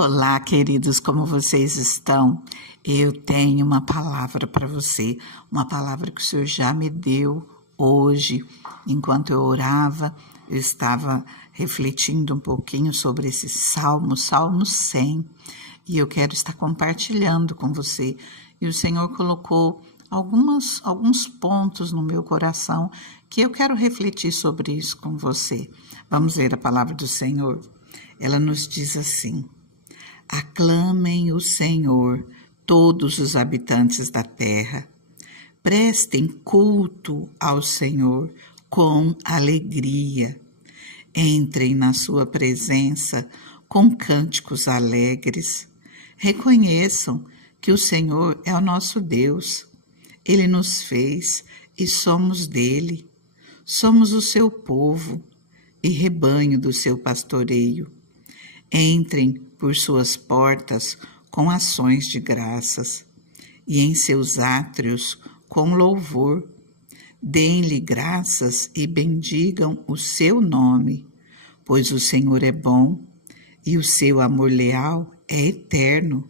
Olá, queridos, como vocês estão? Eu tenho uma palavra para você, uma palavra que o Senhor já me deu hoje. Enquanto eu orava, eu estava refletindo um pouquinho sobre esse Salmo 100, e eu quero estar compartilhando com você. E o Senhor colocou alguns pontos no meu coração que eu quero refletir sobre isso com você. Vamos ver a palavra do Senhor. Ela nos diz assim: aclamem o Senhor, todos os habitantes da terra. Prestem culto ao Senhor com alegria. Entrem na sua presença com cânticos alegres. Reconheçam que o Senhor é o nosso Deus. Ele nos fez e somos dele. Somos o seu povo e rebanho do seu pastoreio. Entrem por suas portas com ações de graças e em seus átrios com louvor. Deem-lhe graças e bendigam o seu nome, pois o Senhor é bom e o seu amor leal é eterno.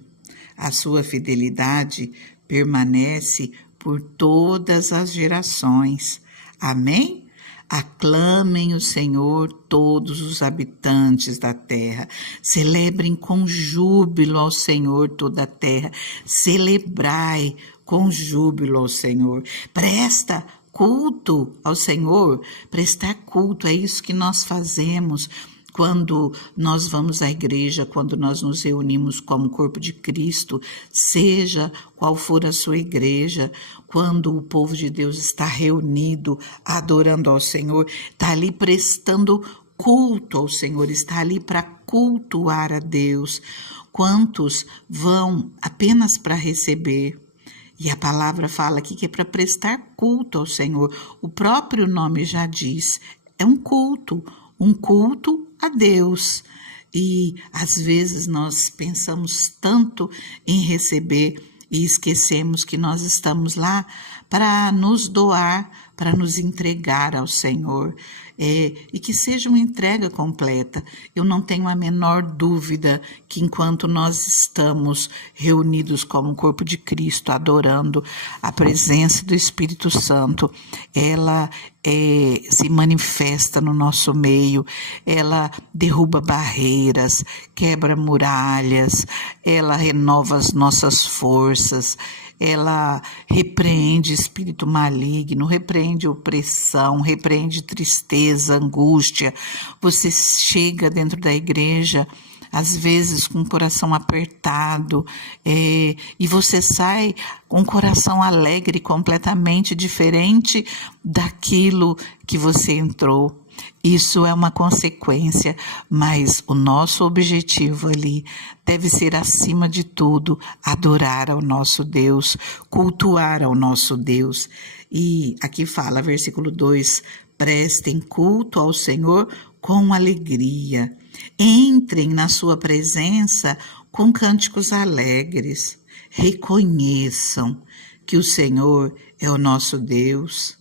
A sua fidelidade permanece por todas as gerações. Amém? Aclamem o Senhor todos os habitantes da terra. Celebrem com júbilo ao Senhor toda a terra. Celebrai com júbilo ao Senhor. Presta culto ao Senhor. Prestar culto é isso que nós fazemos quando nós vamos à igreja, quando nós nos reunimos como corpo de Cristo, seja qual for a sua igreja, quando o povo de Deus está reunido, adorando ao Senhor, está ali prestando culto ao Senhor, está ali para cultuar a Deus. Quantos vão apenas para receber? E a palavra fala aqui que é para prestar culto ao Senhor. O próprio nome já diz, é um culto a Deus. E às vezes nós pensamos tanto em receber e esquecemos que nós estamos lá para nos doar, para nos entregar ao Senhor, e que seja uma entrega completa. Eu não tenho a menor dúvida que enquanto nós estamos reunidos como corpo de Cristo, adorando a presença do Espírito Santo, ela se manifesta no nosso meio, ela derruba barreiras, quebra muralhas, ela renova as nossas forças, ela repreende espírito maligno, repreende opressão, repreende tristeza, angústia. Você chega dentro da igreja, às vezes com o coração apertado, e você sai com o coração alegre, completamente diferente daquilo que você entrou. Isso é uma consequência, mas o nosso objetivo ali deve ser, acima de tudo, adorar ao nosso Deus, cultuar ao nosso Deus. E aqui fala, versículo 2, prestem culto ao Senhor com alegria. Entrem na sua presença com cânticos alegres. Reconheçam que o Senhor é o nosso Deus.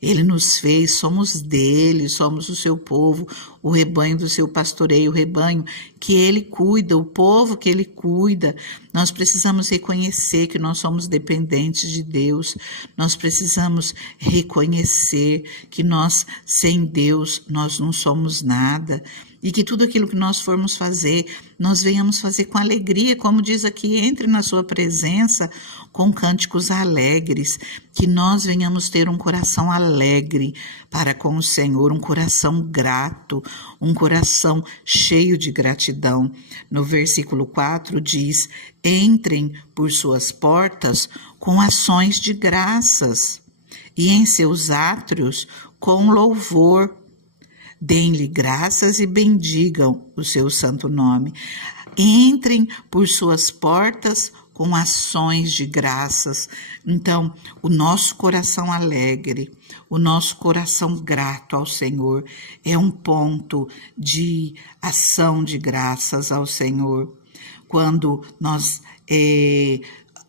Ele nos fez, somos dele, somos o seu povo, o rebanho do seu pastoreio, o rebanho que ele cuida, o povo que ele cuida. Nós precisamos reconhecer que nós somos dependentes de Deus, nós precisamos reconhecer que nós, sem Deus, nós não somos nada. E que tudo aquilo que nós formos fazer, nós venhamos fazer com alegria, como diz aqui, entre na sua presença com cânticos alegres, que nós venhamos ter um coração alegre para com o Senhor, um coração grato, um coração cheio de gratidão. No versículo 4 diz, entrem por suas portas com ações de graças e em seus átrios com louvor. Deem-lhe graças e bendigam o seu santo nome. Entrem por suas portas com ações de graças. Então, o nosso coração alegre, o nosso coração grato ao Senhor é um ponto de ação de graças ao Senhor. Quando nós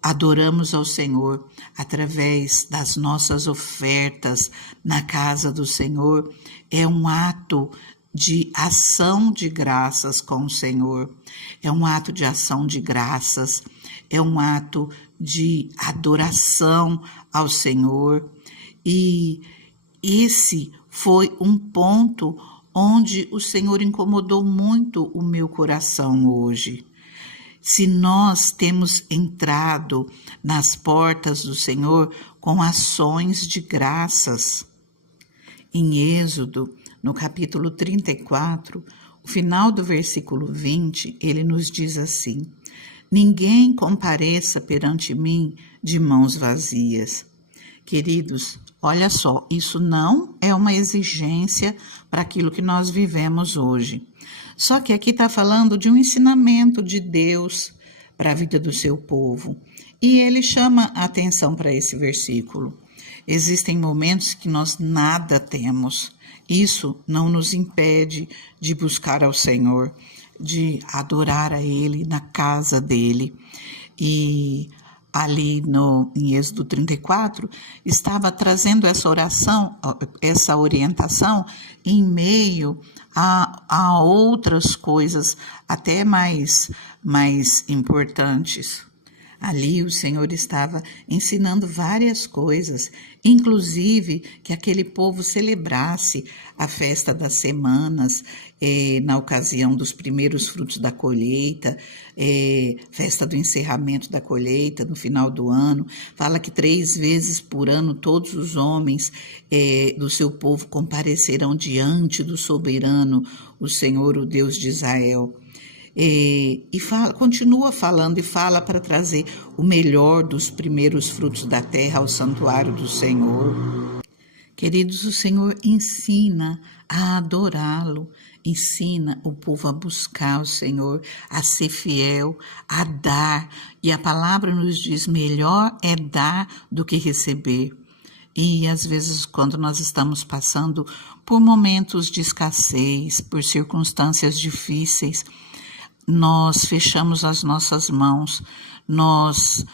adoramos ao Senhor através das nossas ofertas na casa do Senhor, é um ato de ação de graças com o Senhor. É um ato de ação de graças, é um ato de adoração ao Senhor. E esse foi um ponto onde o Senhor incomodou muito o meu coração hoje. Se nós temos entrado nas portas do Senhor com ações de graças. Em Êxodo, no capítulo 34, o final do versículo 20, ele nos diz assim: ninguém compareça perante mim de mãos vazias. Queridos, olha só, isso não é uma exigência para aquilo que nós vivemos hoje. Só que aqui está falando de um ensinamento de Deus para a vida do seu povo. E ele chama a atenção para esse versículo. Existem momentos que nós nada temos. Isso não nos impede de buscar ao Senhor, de adorar a Ele na casa dEle. E ali em Êxodo 34, estava trazendo essa oração, essa orientação em meio a outras coisas até mais importantes. Ali o Senhor estava ensinando várias coisas, inclusive que aquele povo celebrasse a festa das semanas, na ocasião dos primeiros frutos da colheita, festa do encerramento da colheita no final do ano. Fala que 3 vezes por ano todos os homens do seu povo comparecerão diante do soberano, o Senhor, o Deus de Israel. Continua falando e fala para trazer o melhor dos primeiros frutos da terra ao santuário do Senhor. Queridos, o Senhor ensina a adorá-lo, ensina o povo a buscar o Senhor, a ser fiel, a dar. E a palavra nos diz: melhor é dar do que receber. E às vezes, quando nós estamos passando por momentos de escassez, por circunstâncias difíceis, nós fechamos as nossas mãos, nós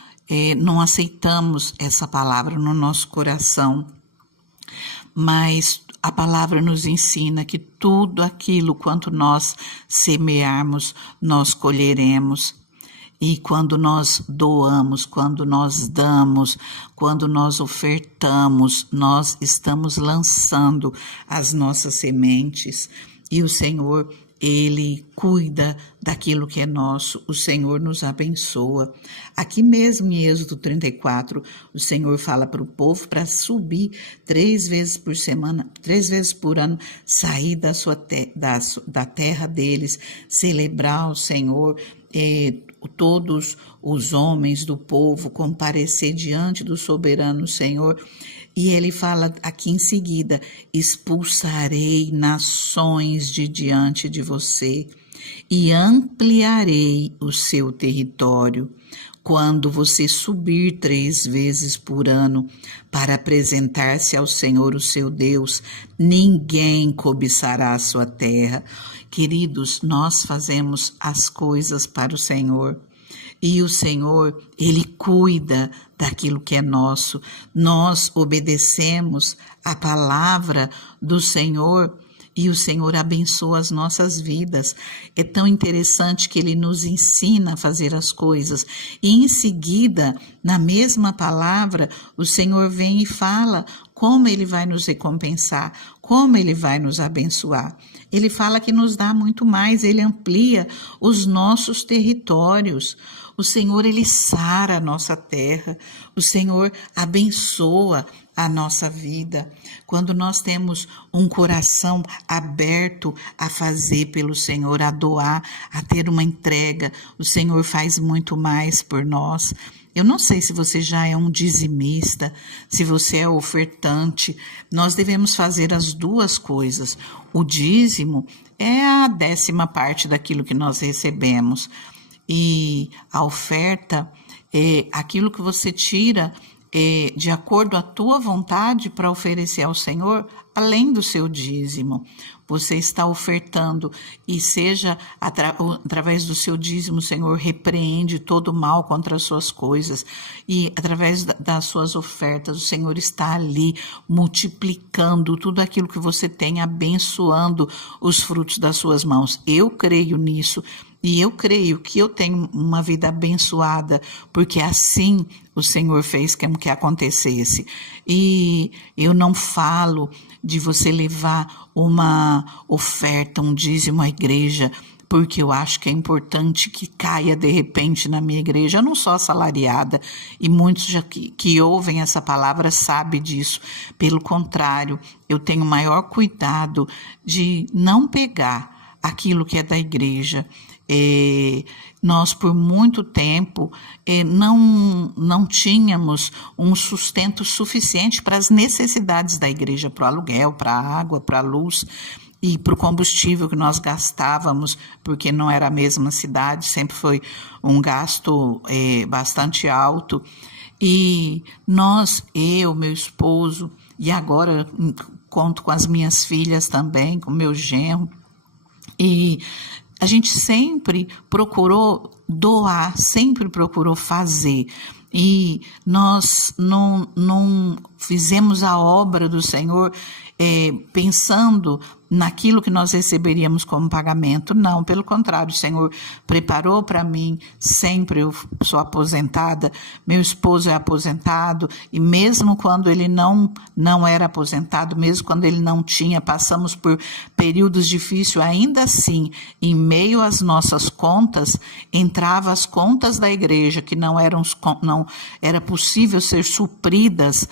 não aceitamos essa palavra no nosso coração, mas a palavra nos ensina que tudo aquilo quanto nós semearmos, nós colheremos. E quando nós doamos, quando nós damos, quando nós ofertamos, nós estamos lançando as nossas sementes. E o Senhor, Ele cuida daquilo que é nosso, o Senhor nos abençoa. Aqui mesmo em Êxodo 34, o Senhor fala para o povo para subir 3 vezes por semana, 3 vezes por ano, sair da terra deles, celebrar o Senhor, todos os homens do povo comparecer diante do soberano Senhor. E ele fala aqui em seguida: expulsarei nações de diante de você e ampliarei o seu território. Quando você subir 3 vezes por ano para apresentar-se ao Senhor, o seu Deus, ninguém cobiçará a sua terra. Queridos, nós fazemos as coisas para o Senhor. E o Senhor, Ele cuida daquilo que é nosso. Nós obedecemos a palavra do Senhor e o Senhor abençoa as nossas vidas. É tão interessante que Ele nos ensina a fazer as coisas. E em seguida, na mesma palavra, o Senhor vem e fala como Ele vai nos recompensar, como Ele vai nos abençoar. Ele fala que nos dá muito mais, Ele amplia os nossos territórios. O Senhor, Ele sara a nossa terra, o Senhor abençoa a nossa vida. Quando nós temos um coração aberto a fazer pelo Senhor, a doar, a ter uma entrega, o Senhor faz muito mais por nós. Eu não sei se você já é um dizimista, se você é ofertante. Nós devemos fazer as duas coisas. O dízimo é a 10ª parte daquilo que nós recebemos. E a oferta é aquilo que você tira de acordo à tua vontade para oferecer ao Senhor, além do seu dízimo. Você está ofertando e seja através do seu dízimo, Senhor, repreende todo mal contra as suas coisas e através das suas ofertas, o Senhor está ali multiplicando tudo aquilo que você tem, abençoando os frutos das suas mãos. Eu creio nisso. E eu creio que eu tenho uma vida abençoada, porque assim o Senhor fez que acontecesse. E eu não falo de você levar uma oferta, um dízimo à igreja, porque eu acho que é importante que caia de repente na minha igreja. Eu não sou assalariada e muitos já que ouvem essa palavra sabem disso. Pelo contrário, eu tenho maior cuidado de não pegar aquilo que é da igreja. Nós por muito tempo não tínhamos um sustento suficiente para as necessidades da igreja, para o aluguel, para a água, para a luz e para o combustível que nós gastávamos, porque não era a mesma cidade, sempre foi um gasto bastante alto. E eu, meu esposo, e agora conto com as minhas filhas também, com meu genro, e a gente sempre procurou doar, sempre procurou fazer. E nós não fizemos a obra do Senhor pensando naquilo que nós receberíamos como pagamento. Não, pelo contrário, o Senhor preparou para mim, sempre eu sou aposentada, meu esposo é aposentado, e mesmo quando ele não era aposentado, mesmo quando ele não tinha, passamos por períodos difíceis, ainda assim, em meio às nossas contas, entrava as contas da igreja, que não era possível ser supridas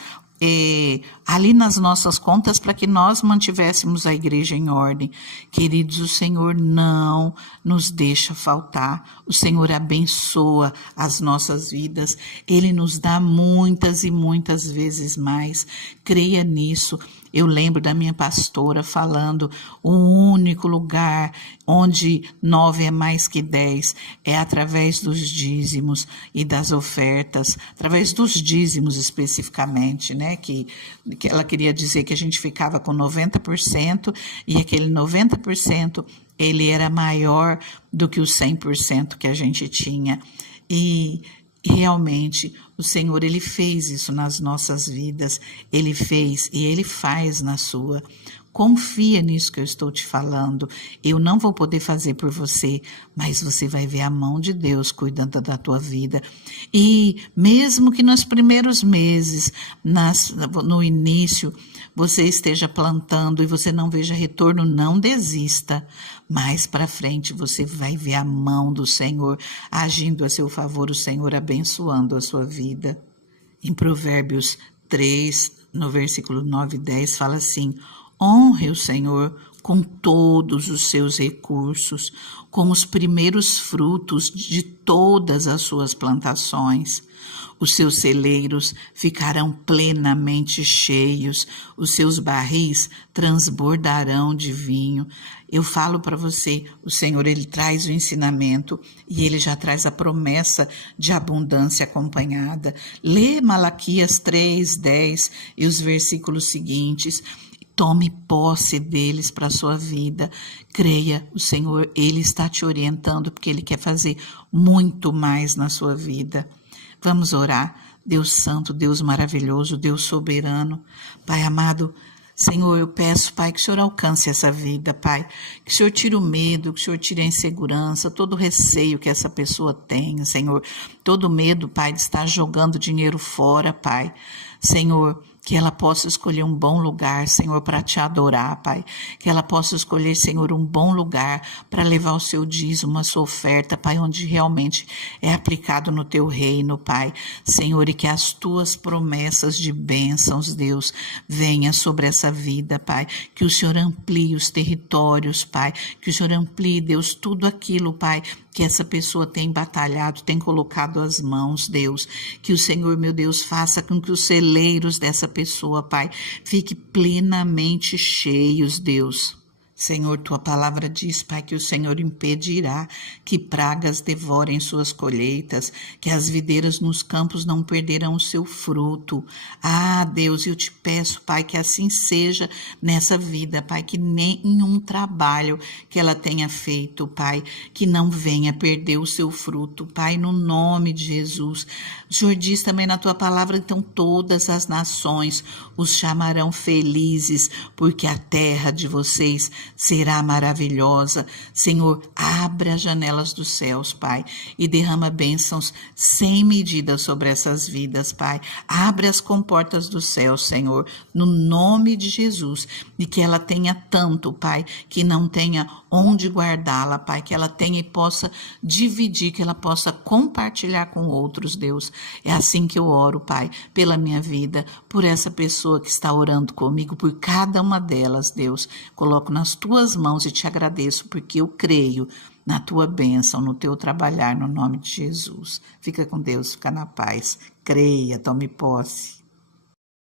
ali nas nossas contas para que nós mantivéssemos a igreja em ordem. Queridos, o Senhor não nos deixa faltar, o Senhor abençoa as nossas vidas, Ele nos dá muitas e muitas vezes mais. Creia nisso. Eu lembro da minha pastora falando, o único lugar onde 9 é mais que 10 é através dos dízimos e das ofertas, através dos dízimos especificamente, né? Que ela queria dizer que a gente ficava com 90% e aquele 90% ele era maior do que os 100% que a gente tinha. E realmente o Senhor, Ele fez isso nas nossas vidas, Ele fez e Ele faz na sua. Confia nisso que eu estou te falando. Eu não vou poder fazer por você, mas você vai ver a mão de Deus cuidando da tua vida. E mesmo que nos primeiros meses, no início, você esteja plantando e você não veja retorno, não desista. Mais para frente você vai ver a mão do Senhor agindo a seu favor, o Senhor abençoando a sua vida. Em Provérbios 3, no versículo 9 e 10, fala assim: honre o Senhor com todos os seus recursos, com os primeiros frutos de todas as suas plantações. Os seus celeiros ficarão plenamente cheios, os seus barris transbordarão de vinho. Eu falo para você, o Senhor, Ele traz o ensinamento e Ele já traz a promessa de abundância acompanhada. Lê Malaquias 3, 10 e os versículos seguintes. Tome posse deles para a sua vida. Creia, o Senhor, Ele está te orientando porque Ele quer fazer muito mais na sua vida. Vamos orar. Deus santo, Deus maravilhoso, Deus soberano. Pai amado, Senhor, eu peço, Pai, que o Senhor alcance essa vida, Pai. Que o Senhor tire o medo, que o Senhor tire a insegurança, todo o receio que essa pessoa tenha, Senhor. Todo medo, Pai, de estar jogando dinheiro fora, Pai. Senhor, que ela possa escolher um bom lugar, Senhor, para te adorar, Pai. Que ela possa escolher, Senhor, um bom lugar para levar o seu dízimo, a sua oferta, Pai, onde realmente é aplicado no teu reino, Pai. Senhor, e que as tuas promessas de bênçãos, Deus, venha sobre essa vida, Pai. Que o Senhor amplie os territórios, Pai. Que o Senhor amplie, Deus, tudo aquilo, Pai, que essa pessoa tem batalhado, tem colocado as mãos, Deus. Que o Senhor, meu Deus, faça com que os celeiros dessa pessoa, Pai, fiquem plenamente cheios, Deus. Senhor, tua palavra diz, Pai, que o Senhor impedirá que pragas devorem suas colheitas, que as videiras nos campos não perderão o seu fruto. Ah, Deus, eu te peço, Pai, que assim seja nessa vida, Pai, que nenhum trabalho que ela tenha feito, Pai, que não venha perder o seu fruto, Pai, no nome de Jesus. O Senhor diz também na tua palavra, então todas as nações os chamarão felizes, porque a terra de vocês será maravilhosa. Senhor, abra as janelas dos céus, Pai, e derrama bênçãos sem medida sobre essas vidas, Pai. Abre as comportas dos céus, Senhor, no nome de Jesus, e que ela tenha tanto, Pai, que não tenha onde guardá-la, Pai, que ela tenha e possa dividir, que ela possa compartilhar com outros, Deus. É assim que eu oro, Pai, pela minha vida, por essa pessoa que está orando comigo, por cada uma delas, Deus. Coloco nas tuas mãos e te agradeço, porque eu creio na tua bênção, no teu trabalhar, no nome de Jesus. Fica com Deus, fica na paz. Creia, tome posse.